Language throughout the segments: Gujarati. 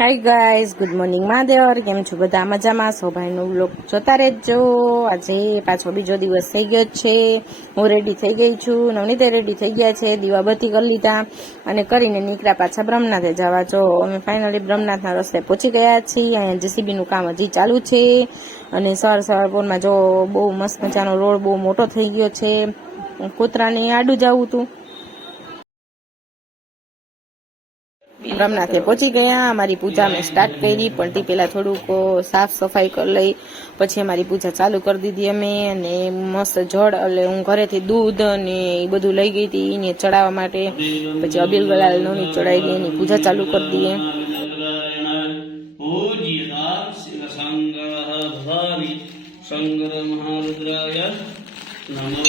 હાય ગાઈઝ, ગુડ મોર્નિંગ મહાદેવર. કેમ છો બધા? મજામાં? સૌભાઈનો વ્લોગ જોતા રહેજો. આજે પાછો બીજો દિવસ થઈ ગયો છે. હું રેડી થઈ ગઈ છું, નવનીતે રેડી થઈ ગયા છે, દીવાબત્તી કરી લીધા અને કરીને નીકળ્યા પાછા બ્રહ્મનાથે જવા. જો અમે ફાઇનલી બ્રહ્મનાથના રસ્તે પહોંચી ગયા છીએ. અહીંયા જેસીબીનું કામ હજી ચાલુ છે અને સવાર પોરમાં જો બહુ મસ્ત મજાનો રોડ બહુ મોટો થઈ ગયો છે. કૂતરાને આડું જવું હતું. બ્રહ્મનાથે પહોંચી ગયા. અમારી પૂજા અમે સ્ટાર્ટ કરી, પણ તે પહેલા થોડુંક સાફ સફાઈ કરી લઈ, પછી અમારી પૂજા ચાલુ કરી દીધી અમે. અને મસ્ત જળ એટલે હું ઘરેથી દૂધ અને એ બધું લઈ ગઈ હતી એને ચડાવવા માટે. પછી અબીલ ગલાલ નોની ચડાવી દઈએ, એની પૂજા ચાલુ કરી દઈએ. શંકર મહારુદ્રાય નમો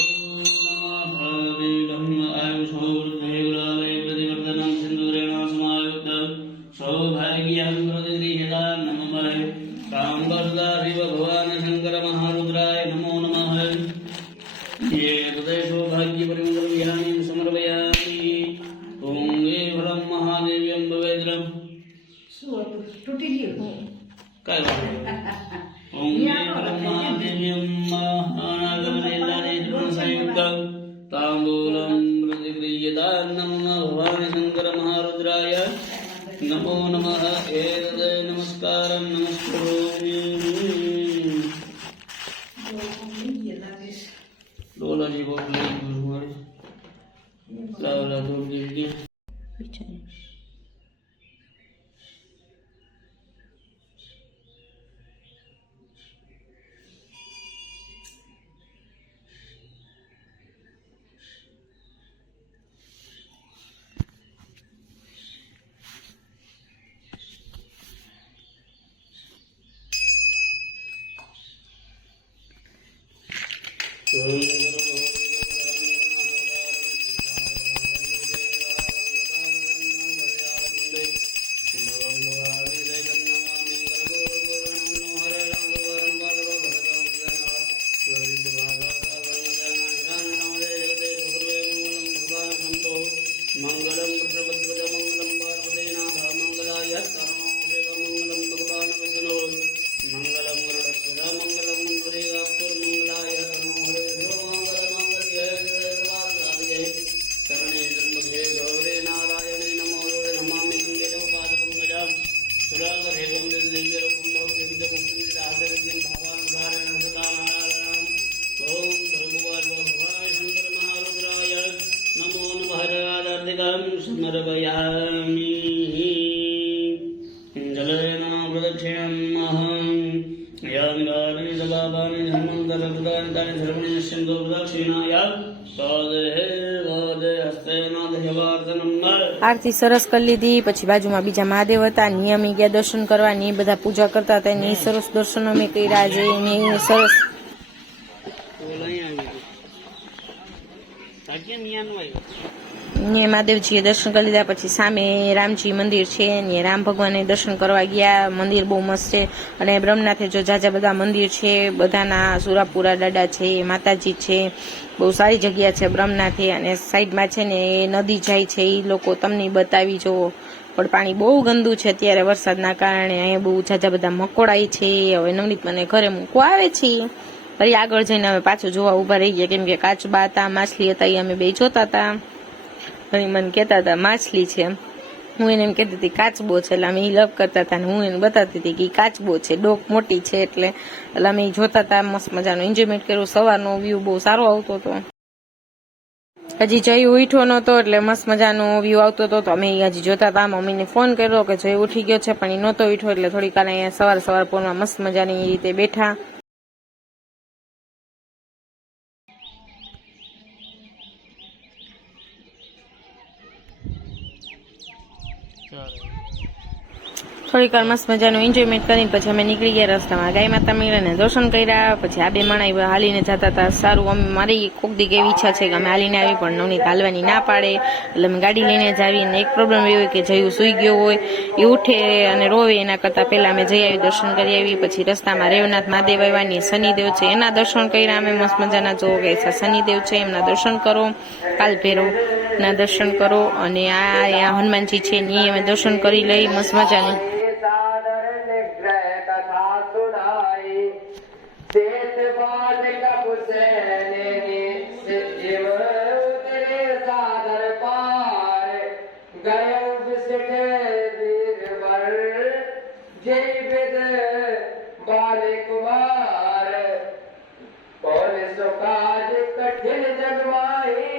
भगवान शंकर महारुद्राय नमो नमः। ये हृदय सौभाग्य परिमल विहानी समर्पयामि। ओम ये वरम महादेव्यं भवेद्रम टूटी गयो काय ओम ये वरम महादेव्यं महानागमनेलाने संयुक्तं तांबूलं प्रतिगृह्यता नमः भगवान शंकर महारुद्राय नमो नमः। एतद् नमस्कारं नमस्करोमि। डोलाजी को ले गुरुवार लाला दूर गिरगी આરતી સરસ કરી લીધી. પછી બાજુમાં બીજા મહાદેવ હતા, નિયમી ગયા દર્શન કરવા. ને બધા પૂજા કરતા હતા, ને સરસ દર્શનો મેં કર્યા છે. ને સરસ ને મહાદેવજીએ દર્શન કરી લીધા. પછી સામે રામજી મંદિર છે, ને રામ ભગવાને દર્શન કરવા ગયા. મંદિર બહુ મસ્ત છે. અને બ્રહ્મનાથે જો જાજા બધા મંદિર છે, બધાના સુરાપુરા દાદા છે, માતાજી છે, બહુ સારી જગ્યા છે બ્રહ્મનાથે. અને સાઈડમાં છે ને નદી જાય છે, એ લોકો તમને બતાવી જુઓ. પણ પાણી બહુ ગંદુ છે અત્યારે વરસાદના કારણે. અહીંયા બહુ જાજા બધા મકોડાઈ છે. હવે નવનીત મને ઘરે મૂકવા આવે છે. ફરી આગળ જઈને અમે પાછું જોવા ઉભા રહી ગયા, કેમ કે કાચબા હતા, માછલી હતા, એ અમે બે જોતા હતા. અને મને કહેતા હતા માછલી છે, હું એને એમ કહેતી હતી કાચબો છે. એટલે અમે એ લવ કરતા હતા, હું એને બતાવતી હતી કે કાચબો છે, ડોક મોટી છે. એટલે અમે એ જોતા હતા, મસ્ત મજાનો એન્જોયમેન્ટ કર્યું. સવારનો વ્યૂ બહુ સારો આવતો હતો. હજી જય ઉઠ્યો નહોતો, એટલે મસ્ત મજાનો વ્યૂ આવતો હતો. તો અમે હજી જોતા હતા. મમ્મીને ફોન કર્યો કે જય ઉઠી ગયો છે, પણ એ નહોતો ઉઠ્યો. એટલે થોડીક વાર અહીંયા સવાર પોરમાં મસ્ત મજાની એ રીતે બેઠા. થોડીક વાર મસ્ત મજાનું એન્જોયમેન્ટ કરીને પછી અમે નીકળી ગયા. રસ્તામાં ગાય માતા મળીને દર્શન કર્યા. પછી આ બે માણા હાલીને જતા હતા. સારું, અમે મારી કોક દી એવી ઈચ્છા છે કે અમે હાલીને આવી, પણ નવનીત હાલવાની ના પાડે. એટલે અમે ગાડી લઈને જ આવી. અને એક પ્રોબ્લેમ એવો કે જયું સૂઈ ગયો હોય, એ ઉઠે અને રોવે, એના કરતાં પહેલા અમે જઈ આવી, દર્શન કરી આવી. પછી રસ્તામાં રેવનાથ મહાદેવ આવ્યા, શનિદેવ છે, એના દર્શન કર્યા અમે મસ્ત મજાના. જો કે શનિદેવ છે, એમના દર્શન કરો. કાલ ભૈરવ ના દર્શન કરો. અને આ હનુમાનજી છે, એ અમે દર્શન કરી લઈ મસ્ત મજાનું. गए कथा सुनाई शेष बाल कपुसेने शिव उतरे सादर पार गयो विसिट वीरवर जय विद बाल कुमार कौन सो काज कठिन जग माही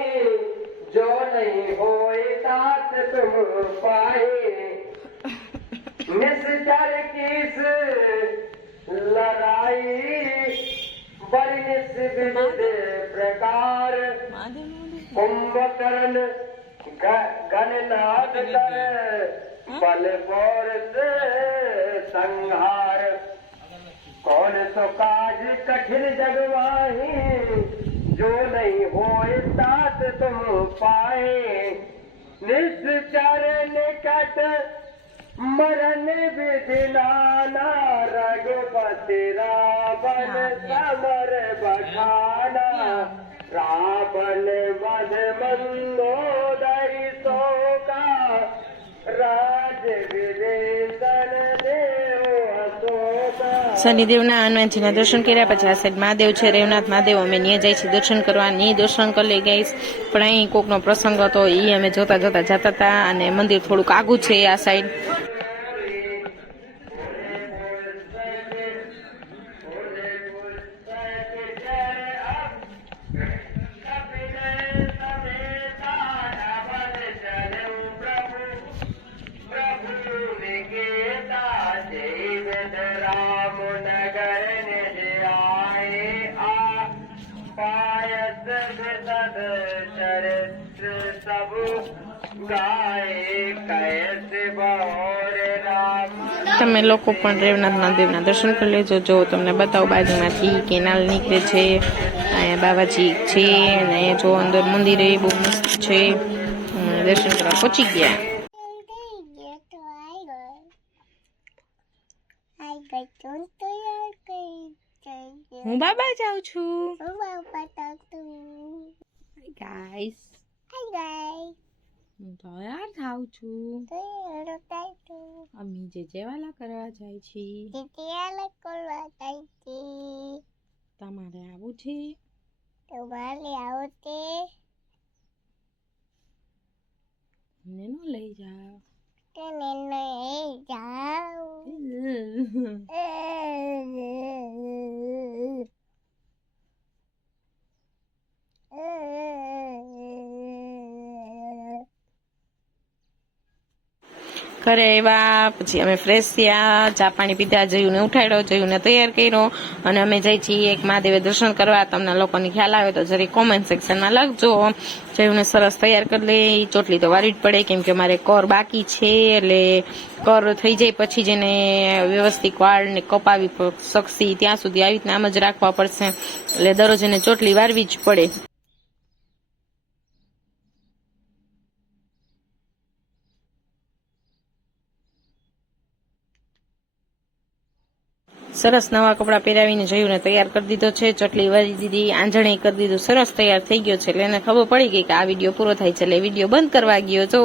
जो नहीं होए तात तुम पाए निश्चर किस लड़ाई वर्णिस विविध प्रकार कुंभकर्ण गणनाथ कर बल पौरस संहार कौन सो काज कठिन जगवाही जो नहीं होए तात तुम पाए निश्चर निकट मरण विधि नाना रघुपति रावण समर बखाना रावण वध मंदोदरी शोका राज विदेशन देव अशोका શનિદેવના હનુમાનજીના દર્શન કર્યા પછી આ સાઈડ મહાદેવ છે, રેવનાથ મહાદેવ. અમે ત્યાં જાય છીએ દર્શન કરવા, ની દર્શન કરી લઈ ગઈશ. પણ અહીં કોકનો પ્રસંગ હતો, એ અમે જોતા જોતા જતા હતા, અને મંદિર થોડુંક આગું છે આ સાઈડ. તમે લોકો પણ રેવનાથ મહાદેવના દર્શન કરી લેજો. જો તમને બતાવો, બાજુમાંથી કેનાલ નીકળે છે, અહીંયા બાબાજી છે, અને અહીંયા જો અંદર મંદિરે બહુ મસ્ત છે. દર્શન કરવા પહોંચી ગયા. હું બાબા જાઉં છું ગાઈસ. હું તૈયાર થાઉં છું. અમે જે જેવાલા કરવા જાય છે. તમારે આવું છે? મને નો લઈ જાઓ. ઘરે આવ્યા પછી અમે ફ્રેશ થયા, ચા પાણી પીધા, જયુને ઉઠાડ્યો, જયુને તૈયાર કર્યો, અને અમે જઈ છીએ એક મહાદેવે દર્શન કરવા. તમને લોકોને ખ્યાલ આવે તો જરી કોમેન્ટ સેક્શનમાં લખજો. જયુને સરસ તૈયાર કરી લઈ. ચોટલી તો વારવી જ પડે, કેમ કે અમારે કર બાકી છે, એટલે કર થઈ જાય પછી જેને વ્યવસ્થિત વાળ ને કપાવી શકશે ત્યાં સુધી આવી રીતના આમ જ રાખવા પડશે, એટલે દરરોજ એને ચોટલી વારવી જ પડે. સરસ નવા કપડાં પહેરાવીને જયુને તૈયાર કરી દીધો છે, ચોટલી વારી દીધી, આંજણે કરી દીધું, સરસ તૈયાર થઈ ગયો છે. એટલે એને ખબર પડી ગઈ કે આ વિડીયો પૂરો થાય છે, એટલે વિડીયો બંધ કરવા ગયો જો.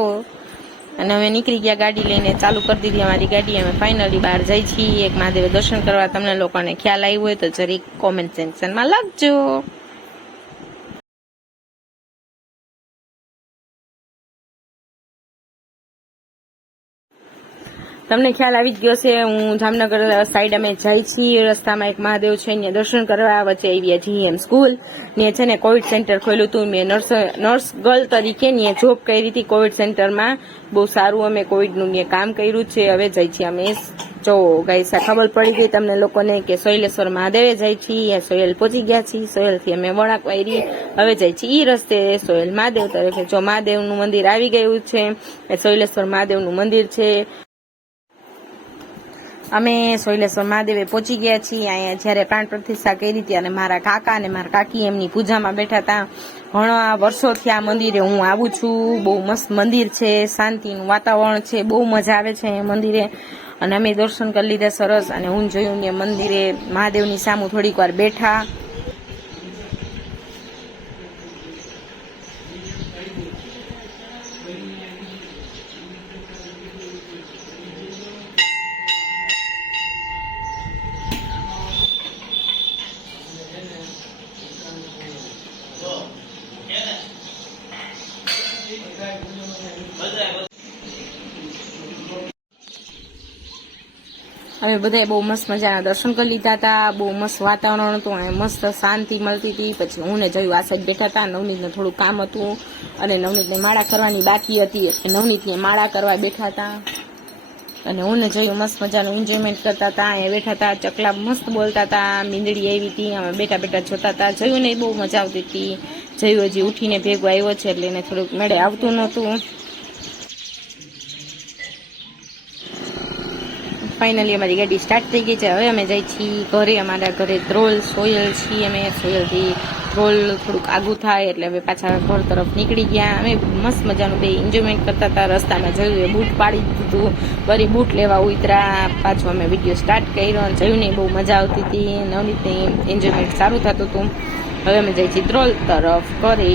અને અમે નીકળી ગયા ગાડી લઈને, ચાલુ કરી દીધી અમારી ગાડી. અમે ફાઇનલી બહાર જઈ છીએ એક મહાદેવ દર્શન કરવા. તમને લોકોને ખ્યાલ આવ્યો હોય તો જરી કોમેન્ટ સેક્શનમાં લખજો. તમને ખ્યાલ આવી જ ગયો છે, હું જામનગર સાઈડ અમે જાય છીએ. રસ્તામાં એક મહાદેવ છે, ત્યાં દર્શન કરવા. વચ્ચે આવ્યા GM સ્કૂલ ને છે ને કોવિડ સેન્ટર ખોલ્યું હતું. મેં નર્સ ગર્લ તરીકે ને જોબ કરી હતી કોવિડ સેન્ટરમાં. બહુ સારું અમે કોવિડનું મેં કામ કર્યું છે. હવે જાય છીએ અમે. જો ગાઈસ, ખબર પડી ગઈ તમને લોકોને કે સોયલેશ્વર મહાદેવે જાય છીએ. સોયલ પહોંચી ગયા છીએ. સોયલથી અમે વળાંક વાયરી હવે જાય છીએ એ રસ્તે સોયલ મહાદેવ તરફ. જો મહાદેવનું મંદિર આવી ગયું છે, એ સોયલેશ્વર મહાદેવનું મંદિર છે. અમે સોયલેશ્વર મહાદેવે પહોંચી ગયા છીએ. અહીંયા જયારે પ્રાણ પ્રતિષ્ઠા કરી હતી અને મારા કાકા અને મારા કાકી એમની પૂજામાં બેઠા હતા. ઘણા વર્ષોથી આ મંદિરે હું આવું છું. બહુ મસ્ત મંદિર છે, શાંતિનું વાતાવરણ છે, બહુ મજા આવે છે એ મંદિરે. અને અમે દર્શન કરી લીધા સરસ. અને હું જોયું ને મંદિરે મહાદેવની સામું થોડીક વાર બેઠા. અમે બધાએ બહુ મસ્ત મજાના દર્શન કરી લીધા હતા. બહુ મસ્ત વાતાવરણ હતું અને મસ્ત શાંતિ મળતી હતી. પછી હું ને જોયું આ સાઈડ બેઠા હતા. નવનીતને થોડું કામ હતું અને નવનીતને માળા કરવાની બાકી હતી એટલે નવનીતને માળા કરવા બેઠા હતા અને હું ને જોયું મસ્ત મજાનું એન્જોયમેન્ટ કરતા હતા. અહીંયા બેઠા હતા, ચકલા મસ્ત બોલતા હતા, મીંદડી આવી હતી, અમે બેઠા બેઠા જોતા હતા. જોયું ને બહુ મજા આવતી હતી. જોયું હજી ઉઠીને ભેગો આવ્યો છે એટલે એને થોડુંક મેળે આવતું નહોતું. ફાઇનલી અમારી ગાડી સ્ટાર્ટ થઈ ગઈ છે. હવે અમે જઈ છીએ ઘરે. અમારા ઘરે ધ્રોલ સોયલ છીએ અમે. સોયલથી ધ્રોલ થોડુંક આગું થાય એટલે હવે પાછા ઘર તરફ નીકળી ગયા. અમે મસ્ત મજાનું બે એન્જોયમેન્ટ કરતા હતા. રસ્તામાં જોયું એ બૂટ પાડી દીધું, વળી બૂટ લેવા ઉતરા. પાછું અમે વિડીયો સ્ટાર્ટ કર્યો. જોયું ને બહુ મજા આવતી હતી. નવનીતને એન્જોયમેન્ટ સારું થતું હતું. હવે અમે જઈ છીએ ધ્રોલ તરફ ઘરે.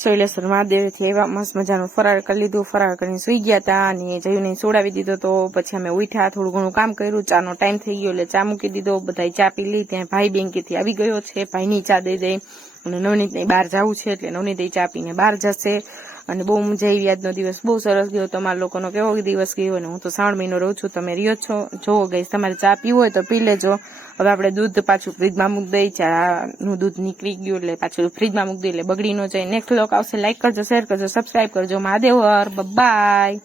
શૈલેશ્વર મહાદેવથી એવા મસ્ત મજાનું ફરાર કરી લીધું. ફરાર કરીને સુઈ ગયા હતા અને જયુને સોડાવી દીધો. તો પછી અમે ઉઠ્યા, થોડું ઘણું કામ કર્યું. ચાનો ટાઈમ થઈ ગયો એટલે ચા મૂકી દીધો. બધા ચા પી લી. ત્યાં ભાઈ બેંકેથી આવી ગયો છે. ભાઈની ચા દઈ દઈ અને નવનીતને બહાર જવું છે એટલે નવનીત ચા પીને બહાર જશે. અને બહુ મજા આવી. આજનો દિવસ બહુ સરસ ગયો. તમારા લોકોનો કેવો દિવસ ગયો? અને હું તો 3 મહિનો રહું છું, તમે રહ્યો છો. જોવો ગઈશ, તમારે ચા પીવું હોય તો પી લેજો. હવે આપણે દૂધ પાછું ફ્રીજમાં મૂકી દઈ. ચાનું દૂધ નીકળી ગયું એટલે પાછું ફ્રીજમાં મૂકી દઈ એટલે બગડી ન જાય. નેક્સ્ટ વ્લોગ આવશે. લાઈક કરજો, શેર કરજો, સબસ્ક્રાઈબ કરજો. મહાદેવ હર. બાય.